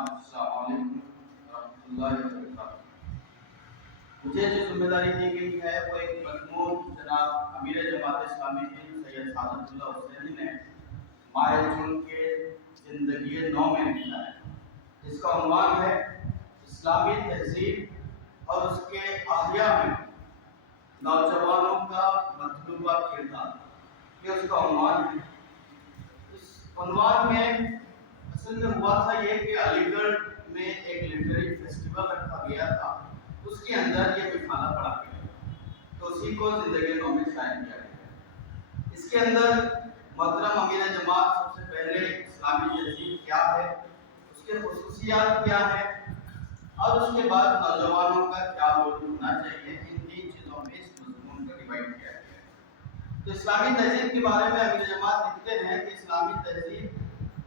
جناب السلام علیکم ورحمۃ اللہ وبرکاتہ۔ مجھے جو ذمہ داری دی گئی ہے وہ ایک مضمون جناب امیر جماعت اسلامی سید سعادت اللہ حسینی نے ماہ جون کے زندگی نو میں لکھا ہے، جس کا عنوان ہے اسلامی تہذیب اور اس کے احیاء میں نوجوانوں کا مطلوبہ کردار۔ یہ اس کا عنوان ہے۔ اس عنوان میں اصل میں ہوا تھا یہ کہ علی گڑھ میں ایک لٹریری فیسٹیول رکھا گیا تھا، اس کے اندر یہ مکھانا پڑھا گیا، تو اسی کو زندگی نو میں شائع کیا گیا۔ اس کے اندر محترم امیر جماعت سب سے پہلے اسلامی تہذیب کیا ہے، اس کے خصوصیات کیا ہیں، اور اس کے بعد نوجوانوں کا کیا رول ہونا چاہیے، ان تین چیزوں میں اس مضمون کو ڈیوائڈ کیا گیا ہے۔ تو اسلامی تہذیب کے بارے میں امیر جماعت لکھتے ہیں کہ اسلامی تہذیب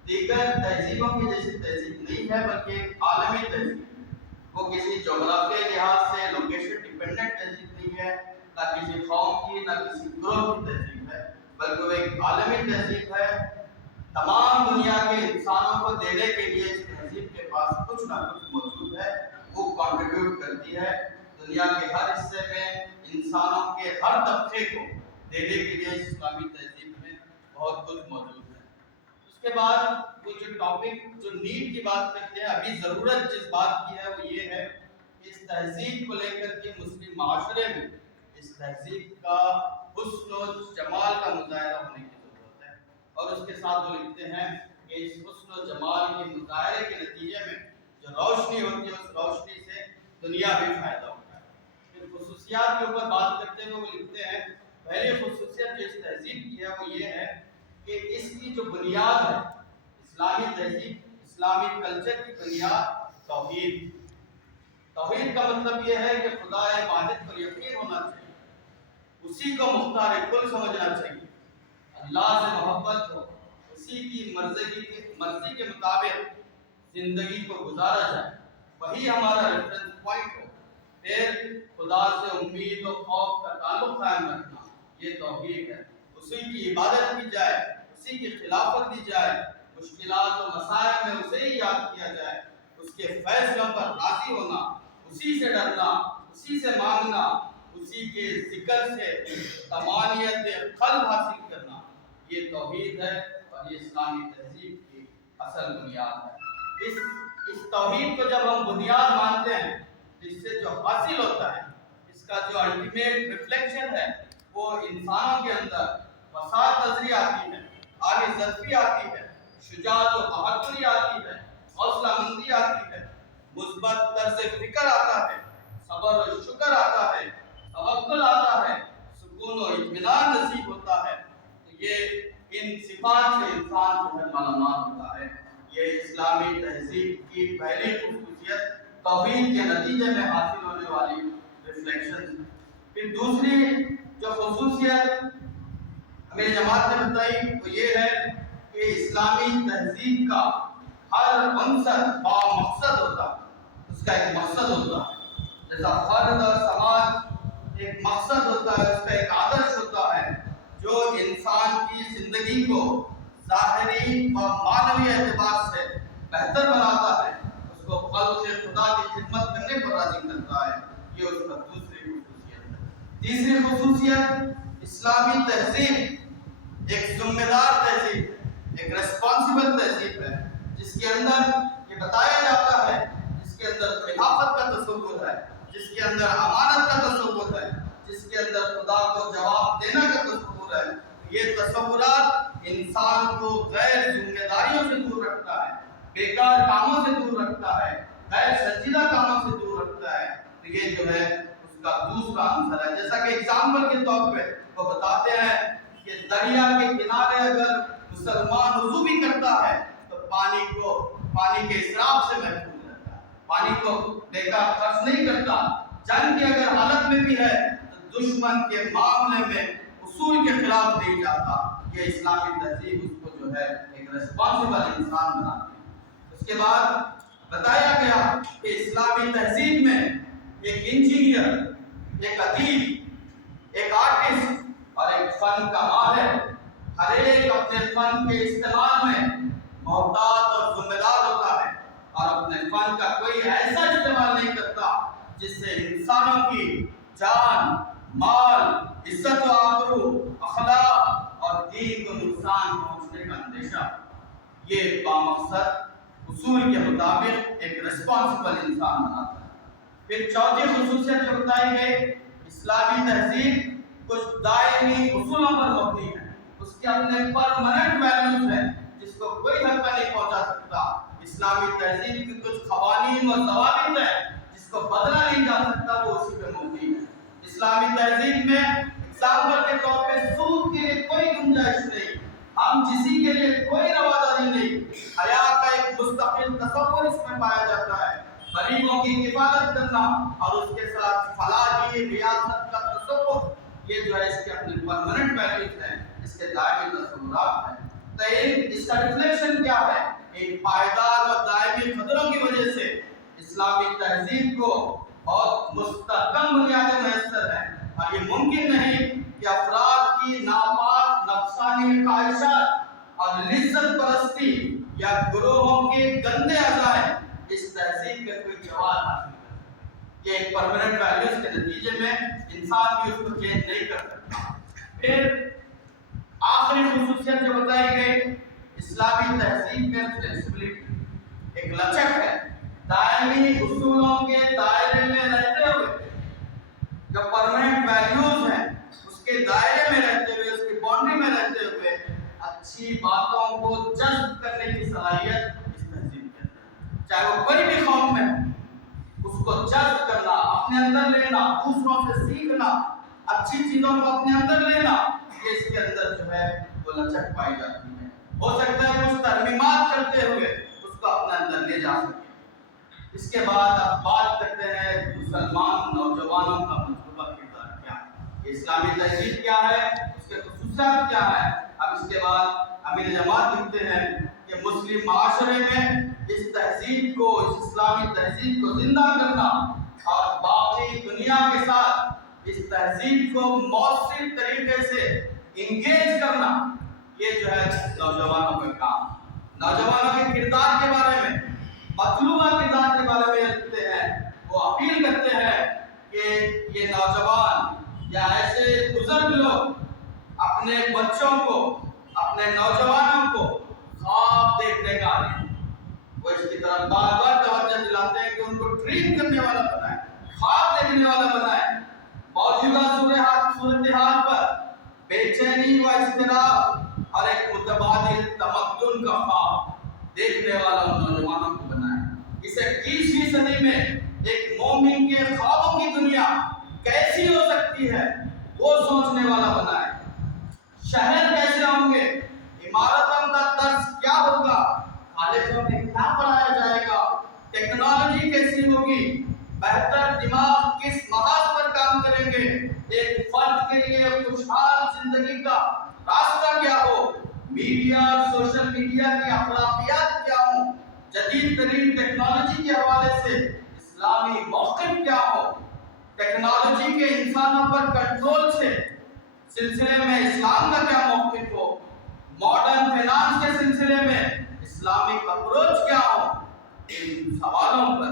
دیگر تہذیبوں کی جیسی تہذیب نہیں ہے، بلکہ ایک عالمی تہذیب ہے۔ وہ کسی جغرافیائی لحاظ سے لوکیشن ڈیپینڈنٹ تہذیب نہیں ہے، نہ کسی قوم کی نہ کسی گروہ کی تہذیب ہے، بلکہ وہ ایک عالمی تہذیب ہے۔ تمام دنیا کے انسانوں کو دینے کے لیے اس تہذیب کے پاس کچھ نہ کچھ موجود ہے، وہ کنٹریبیوٹ کرتی ہے۔ دنیا کے ہر حصے میں انسانوں کے ہر طبقے کو دینے کے لیے اسلامی تہذیب میں بہت کچھ موجود ہے۔ اس کے بعد وہ جو ٹاپک جو نیڈ کی بات کرتے ہیں، ابھی ضرورت جس بات کی ہے وہ یہ ہے کہ اس تہذیب کو لے کر کے مسلم معاشرے میں اس تہذیب کا حسن و جمال کا مظاہرہ ہونے کی ضرورت ہے، اور اس کے ساتھ وہ لکھتے ہیں کہ اس حسن و جمال کے مظاہرے کے نتیجے میں جو روشنی ہوتی ہے اس روشنی سے دنیا بھی فائدہ ہوتا ہے۔ پھر خصوصیات کے اوپر بات کرتے ہوئے وہ لکھتے ہیں پہلی خصوصیت جو اس تہذیب کی ہے وہ یہ ہے کہ اس کی جو بنیاد ہے، اسلامی تہذیب اسلامی کلچر کی بنیاد توحید۔ توحید کا مطلب یہ ہے کہ خدا واحد پر یقین ہونا چاہیے، اسی کو مختار کل سمجھنا چاہیے، اللہ سے محبت ہو، اسی کی مرضی کے مطابق زندگی کو گزارا جائے، وہی ہمارا ریفرنس پوائنٹ ہو۔ پھر خدا سے امید و خوف کا تعلق قائم رکھنا، یہ توحید ہے۔ اسی کی عبادت کی جائے، اسی کی خلافت دی جائے، مشکلات و مسائل میں اسے ہی یاد کیا جائے، اس کے فیصلوں پر راضی ہونا، اسی سے ڈرنا، اسی سے مانگنا، اسی کے ذکر سے طمانینت قلب حاصل کرنا، یہ توحید ہے اور یہ اسلامی تہذیب کی اصل بنیاد ہے۔ اس توحید کو جب ہم بنیاد مانتے ہیں تو اس سے جو حاصل ہوتا ہے، اس کا جو الٹیمیٹ ریفلیکشن ہے، وہ انسانوں کے اندر وسعت نظری آتی ہے، عالی ظرفی آتی ہے، شجاعت و بہادری آتی ہے، حوصلہ مندی آتی ہے، مثبت طرز فکر آتا ہے، صبر و شکر آتا ہے، توکل آتا ہے، سکون و اطمینان نصیب ہوتا ہے۔ تو یہ ان صفات سے انسان جو ہے مالامال ہوتا ہے۔ یہ اسلامی تہذیب کی پہلی خصوصیت توحید کے نتیجے میں حاصل ہونے والی ریفلیکشن۔ پھر دوسری جو خصوصیت ہمیں جماعت نے بتائی وہ یہ ہے کہ اسلامی تہذیب کا ہر عنصر با مقصد ہوتا ہے، اس کا ایک مقصد ہوتا ہے۔ جیسا فرد اور سماج ایک مقصد ہوتا ہے، اس کا ایک آدرش ہوتا ہے جو انسان کی زندگی کو ظاہری و معنوی اعتبار سے بہتر بناتا ہے، اس کو خلق خدا کی خدمت کرنے پر راضی کرتا ہے۔ یہ اس کا دوسری خصوصیت ہے۔ تیسری خصوصیت اسلامی تہذیب ایک ذمہ دار تہذیب ہے، ایک ریسپانسبل تہذیب ہے، جس کے اندر یہ بتایا جاتا ہے، جس کے اندر خلافت کا تصور ہے، جس کے اندر امانت کا تصور ہے، جس کے اندر خدا کو جواب دینے کا تصور ہے۔ یہ تصورات انسان کو غیر ذمہ داریوں سے دور رکھتا ہے، بیکار کاموں سے دور رکھتا ہے، غیر سنجیدہ کاموں سے دور رکھتا ہے۔ تو یہ جو ہے اس کا دوسرا عنصر ہے۔ جیسا کہ اگزامپل کے طور پہ وہ بتاتے ہیں کہ دریا کے کنارے اگر مسلمان وضو بھی کرتا ہے تو پانی کے اسراف سے محفوظ رہتا ہے، پانی کو بیکار خرچ نہیں کرتا۔ جنگ کی اگر حالت میں بھی ہے تو دشمن کے معاملے میں اصول کے خلاف نہیں جاتا۔ یہ اسلامی تہذیب اس کو جو ہے ایک ریسپانسبل انسان بناتی ہے۔ اس کے بعد بتایا گیا کہ اسلامی تہذیب میں ایک انجینئر، ایک ادیب، ایک آرٹسٹ اور ایک فن کا ماہر ہر ایک اپنے فن کے استعمال میں محتاط اور ذمہ دار ہوتا ہے، اور اپنے فن کا کوئی ایسا استعمال نہیں کرتا جس سے انسانوں کی جان، مال، عزت و آبرو، اخلاق اور دین کو نقصان پہنچنے کا اندیشہ۔ یہ بامقصد اصول کے مطابق ایک ریسپانسبل انسان بناتا ہے۔ پھر چوتھی خصوصیت جو بتائی گئی، اسلامی تہذیب کچھ دائمی اصولوں پر مبنی ہے، اس کے اپنے پرماننٹ ویلیوز ہیں جس کو کوئی دھکا نہیں پہنچا سکتا۔ اسلامی تہذیب کی کچھ قوانین و ضوابط ہیں جس کو بدلا نہیں جا سکتا، وہ اسی پہ مبنی ہے۔ اسلامی تہذیب میں ایگزامپل کے طور پہ سود کے لیے کوئی گنجائش نہیں، ہم جسی کے لیے کوئی رواداری نہیں، حیا کا ایک مستقل تصور اس میں پایا جاتا ہے، غریبوں کی کفالت کرنا اور اس کے ساتھ فلاحی ریاست کا تصور، یہ جو ہے اس کے اپنے پرماننٹ ویلیوز ہیں، اس کے دائمی تصورات ہیں۔ تو اس کا ریفلیکشن کیا ہے؟ ایک پائیدار اور دائمی خطروں کی وجہ سے اسلامی تہذیب کو بہت مستحکم بنیادیں میسر ہیں، اور یہ ممکن نہیں کہ افراد کی ناپاک نفسانی خواہشات اور لذت پرستی یا گروہوں کے گندے عزائم اس تہذیب کا کوئی جواب حاصل کر۔ یہ ایک پرماننٹ ویلیوز کے نتیجے میں انسان بھی اس کو چینج نہیں کر سکتا۔ پھر آخری خصوصیت جو بتائی گئی، اسلامی تہذیب میں فلیکسیبلٹی، ایک لچک ہے، دائمی اصولوں کے دائرے میں رہتے ہوئے، جو پرماننٹ ویلیوز ہیں اس کے دائرے میں رہتے ہوئے، اس کی باؤنڈری میں رہتے ہوئے اچھی باتوں کو جذب کرنے کی صلاحیت اس تہذیب کے اندر، چاہے وہ کوئی بھی قوم میں اس کو جذب کرنا، اپنے اندر لینا، دوسروں سے سیکھنا، اچھی چیزوں کو اپنے اندر لینا، یہ اس کے اندر جو ہے وہ لچک پائی جاتی ہے۔ ہو سکتا ہے کچھ ترمیمات کرتے ہوئے اس کو اپنے اندر لے جا سکے۔ اس کے بعد اب بات کرتے ہیں مسلمان نوجوانوں کا مطلوبہ کردار کیا ہے، اسلامی تہذیب کیا ہے، اس کے خصوصیات کیا ہے۔ اب اس کے بعد امیر جماعت لکھتے ہیں کہ مسلم معاشرے میں اس تہذیب کو، اس اسلامی تہذیب کو زندہ کرنا اور باقی دنیا کے ساتھ اس تہذیب کو مؤثر طریقے سے انگیج کرنا، یہ جو ہے نوجوانوں کا کام۔ نوجوانوں کے کردار کے بارے میں، مطلوبہ کردار کے بارے میں لکھتے ہیں، وہ اپیل کرتے ہیں کہ یہ نوجوان یا ایسے بزرگ لوگ اپنے بچوں کو، اپنے نوجوانوں کو خواب دیکھنے کا عادی، وہ اس کی طرف بار بار توجہ دلاتے ہیں کہ ان کو ڈریم کرنے والا بنائیں، خواب دیکھنے والا بنائیں۔ موجودہ صورتحال پر بے چینی و اضطراب اور ایک متبادل تمدن کا خواب دیکھنے والا نوجوانوں کو بنائیں۔ اسے 21ویں صدی میں ایک مومن کے خوابوں کی دنیا کیسی ہو سکتی ہے وہ سوچنے والا بنائیں۔ شہر کیسے ہوں گے، عمارتوں کا طرز کیا ہوگا، کالجوں میں کیا پڑھایا جائے گا، ٹیکنالوجی کیسی ہوگی، بہتر دماغ کس محاذ پر کام کریں گے، ایک فرد کے لیے خوشحال زندگی کا راستہ کیا ہو، میڈیا اور سوشل میڈیا کی اخلاقیات کیا ہوں، جدید ترین ٹیکنالوجی کے حوالے سے اسلامی موقف کیا ہو، ٹیکنالوجی کے انسانوں پر کنٹرول سے سلسلے میں اسلام کا کیا موقف ہو، ماڈرن فائنانس کے سلسلے میں اسلامک اپروچ کیا ہو۔ ان سوالوں پر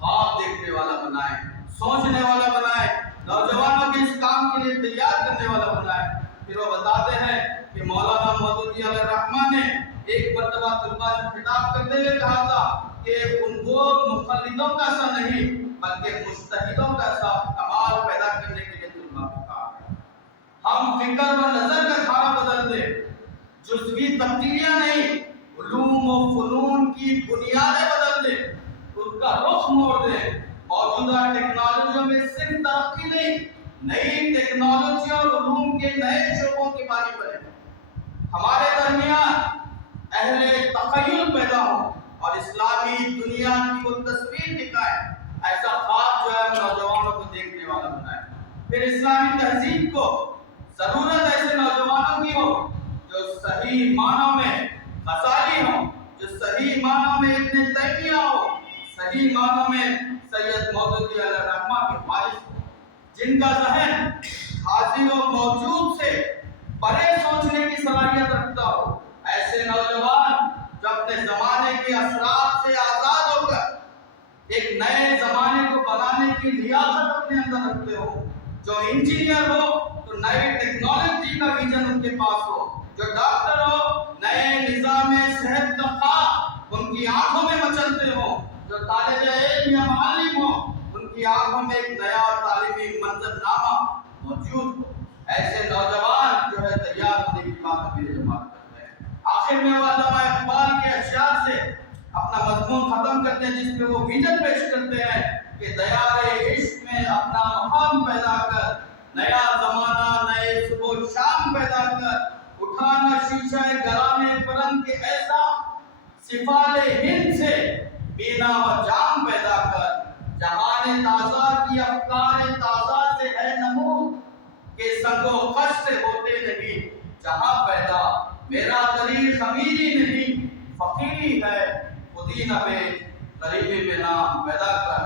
خواب دیکھنے والا بنائیں، سوچنے والا بنائیں، نوجوانوں کے اس کام کے لیے تیار کرنے والا بنائیں۔ پھر وہ بتاتے ہیں کہ مولانا مودودی علیہ الرحمن نے ایک مرتبہ طلباء سے خطاب کرتے ہوئے کہا تھا کہ ان کو مقلدوں کا سا نہیں بلکہ مجتہدوں کا سا کمال پیدا کرنے کے لیے طلباء کو کہا ہے۔ ہم فکر و نظر کا دھارا بدل دیں، جزوی تبدیلیاں نہیں، علوم و فنون کی بنیادیں بدل دیں، ان کا رخ موڑ دیں۔ موجودہ ٹیکنالوجیوں میں صرف ترقی نہیں، نئی ٹیکنالوجی اور علوم کے نئے شعبوں کی بانی بنے، ہمارے درمیان اہل تخیل پیدا ہو اور اسلامی دنیا کی وہ تصویر دکھائے۔ ایسا خواب جو ہے نوجوانوں کو دیکھنے والا بنائے۔ پھر اسلامی تہذیب کو ضرورت ایسے نوجوانوں کی ہو جو صحیح معنوں میں غزالی ہوں، جو صحیح معنوں میں ابن تیمیہ ہو، صحیح معنوں میں سید مودودی علیہ الرحمہ کے وارث ہو، جن کا ذہن حاضر و موجود سے پرے سوچنے کی صلاحیت رکھتا ہو۔ ایسے نوجوان جو اپنے زمانے کے اثرات سے آزاد ہو کر ایک نئے زمانے کو بنانے کی ریاست اپنے اندر رکھتے ہو، جو انجینئر ہو تو نئے ٹیکنالوجی کا ویژن ان کے پاس ہو، جو ڈاکٹر ہو نئے نظام صحت کا خواب ان کی آنکھوں میں مچلتے ہو، جو طالب علم یا معلم ہو ان کی آنکھوں میں ایک نیا تعلیمی منظرنامہ موجود ہو۔ ایسے نوجوان جو ہے تیار ہونے کی بات امیر جماعت کرتے ہیں۔ آخر میں وہ علامہ اقبال کے اشعار سے اپنا مضمون ختم کرتے ہیں، جس میں وہ ویژن پیش کرتے ہیں کہ دیار عشق میں اپنا مقام پیدا کر، نیا زمانہ نئے صبح و شام پیدا کر، اٹھانا شیشہ گرانے فرن کے ایسا سفال ہند سے بینا و جام پیدا کر، جہان تازہ کی افکار تازہ سے ہے نمود کہ سنگ و خش سے ہوتے نہیں جہاں پیدا، میرا طریق خمیری نہیں فقیری ہے، خودی نہ بیچ غریبی میں نام پیدا کر۔